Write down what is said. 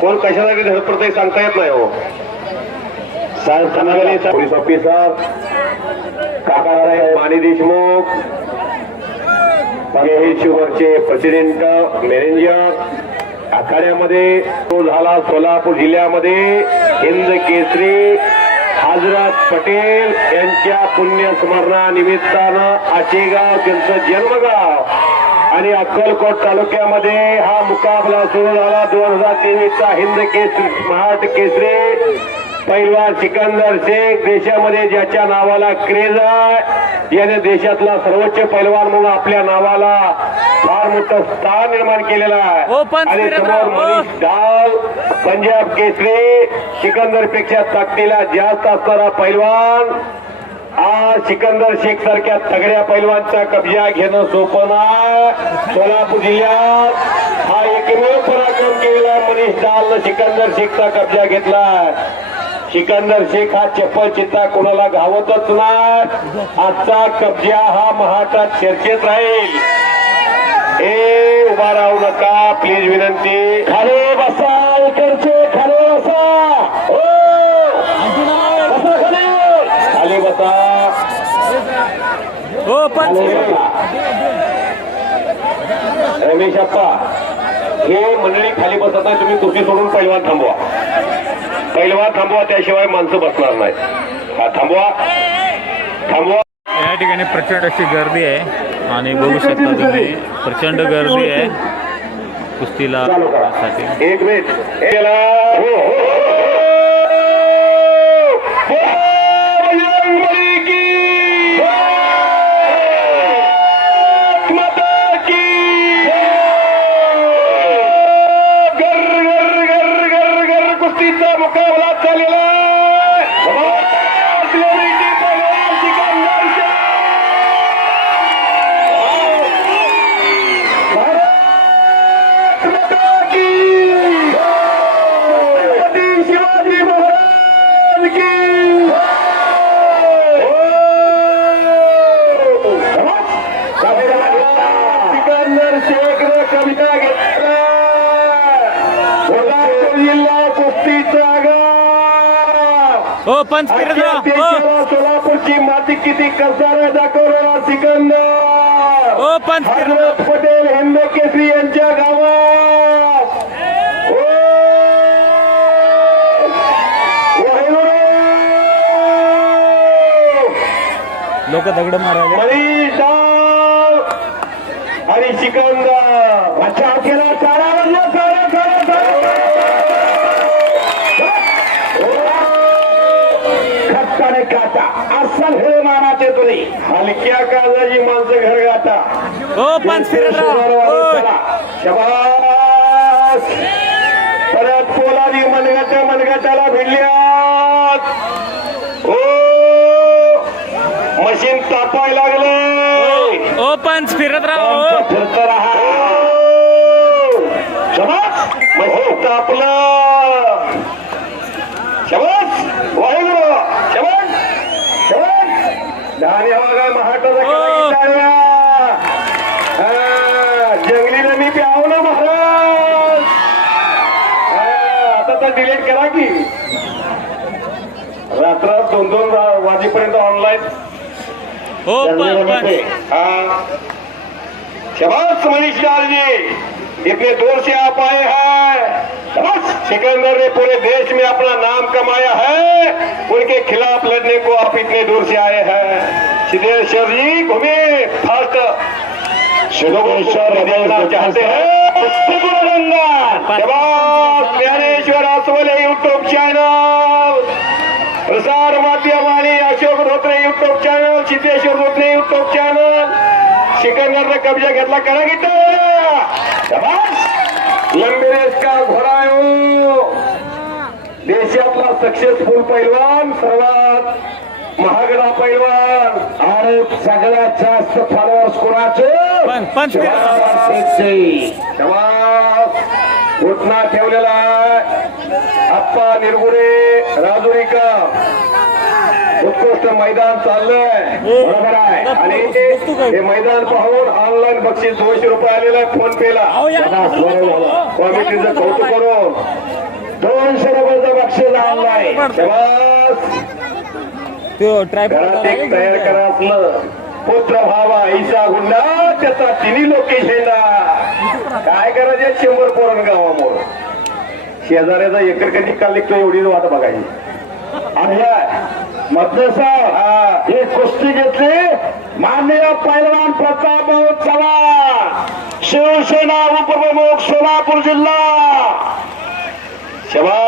कोण कशासाठी धडपडतंय सांगता येत नाही हो. साहेब सांगाले पोलीस ऑफिसर काकासाहेब माने देशमुख हे शुगरचे प्रेसिडेंट मॅनेजर आखाड्यामध्ये तो झाला सोलापूर जिल्ह्यामध्ये हिंद केसरी हजरत पटेल यांच्या पुण्यस्मरणानिमित्तानं आचेगाव त्यांचं जन्मगाव आणि अक्कलकोट तालुक्यामध्ये हा मुकाबला सुरू झाला दोन हजार तेवीसचा हिंद केसरी स्मार्ट केसरी पैलवान सिकंदर शेख देशामध्ये ज्याच्या नावाला क्रेज आहे याने देशातला सर्वोच्च पैलवान म्हणून आपल्या नावाला फार मोठं स्थान निर्माण केलेलं आहे आणि समोर. मनीष पंजाब केसरी सिकंदरपेक्षा ताकदीला जास्त असणारा पैलवान आज सिकंदर शेख सारख्या तगड्या पैलवानचा कब्जा घेणं सोपं नाही. सोलापूर जिल्ह्यात हा एकमेव पराक्रम केलेला मनीष दालनं सिकंदर शेखचा कब्जा घेतला सिकंदर शेख हा चप्पल चित्ता कोणाला घावतच नाही. आजचा कब्जा हा महाराष्ट्रात चर्चेत राहील. ए उभा राहू नका. प्लीज विनंती. खाली बसा इकडचे खाली बसा हो बसा खाली खाली बसा हो पंच खाली बसा रमेश हे मंडळी खाली बसत नाही तुम्ही कुर्सी सोडून पैलवान थांबवा. पैलवान थांबवा त्याशिवाय माणसं बसणार नाही. हा थांबवा. थांबवा. या ठिकाणी प्रचंड अशी गर्दी आहे आणि बघू शकता तुम्ही प्रचंड गर्दी आहे कुस्तीला एक मिनिट. हो, हो. हो पंच फिरत सोलापूरची माती किती कसार दाखवणारा सिकंदर. हो पंच फिरत पटेल हिंद केसरी यांच्या गावात! लोक दगड मनीष डाव आणि सिकंदर. बचाव केला चारा चारा चारा. खट्टाने काटा. अस्सल हे मानाचे तुम्ही हलक्या काळजाची माणसं घर गाता. हो पंच फिरत राहा. हो शबास. परत पोलादी मनगटा मनगटाला भिडल्यात. ओ. मशीन तापायला लागले हो पंच फिरत राहा फिरत राहा शबास. मशीन तापलं शबास वाहेगुरु शबास शबास धान्य बघा महाटाचा हो. हा, जंगलीला मी प्याव ना महाराज. हा, आता तर डिलीट करा की. रात्र दोन दोन वाजेपर्यंत ऑनलाईन हो पंच शबाश मनीष लाल जी इतने दूर से आप आए हैं सिकंदर ने पूरे देश में अपना नाम कमाया है। उनके खिलाफ लड़ने को आप इतने दूर से आए हैं। सिद्धेश्वर जी घूमे फास्ट चाहते हैं? ज्ञानेश्वर आसवले यूट्यूब चॅनल प्रसार माध्यम आणि Ashok Dhotre YouTube channel Siddheshwar Dhotre YouTube channel सिकंदरनं कब्जा घेतला करा घेतला लंबे रेस का घोडा. देशातला सक्सेसफुल पैलवान सर्वात महागडा पैलवान आणि सगळ्यात जास्त फॉलोअर्स कोणाचे? घोटना ठेवलेला आहे. आप्पा निरगुडे राजुरीका. उत्कृष्ट मैदान चाललंय. बरोबर आहे. आणि हे मैदान पाहून ऑनलाईन बक्षीस दोनशे रुपये आलेलं आहे फोन पे ला अहो, या- कमिटीचं कौतुक करून. आणलाय शबास. तो ट्राय घरात एक तयार करा असलं. पुत्र भावा ऐसा गुंडा त्याचा तिन्ही लोकेशनला काय करायचे? शंभर पोरण गावामोर शेजाऱ्याचा एकर कधी काल निघतो एवढी वाट बघायची. आणि मधले हे कुस्ती घेतली. माननीय पैलवान प्रताप चव्हाण शिवसेना उपप्रमुख सोलापूर जिल्हा. शिवा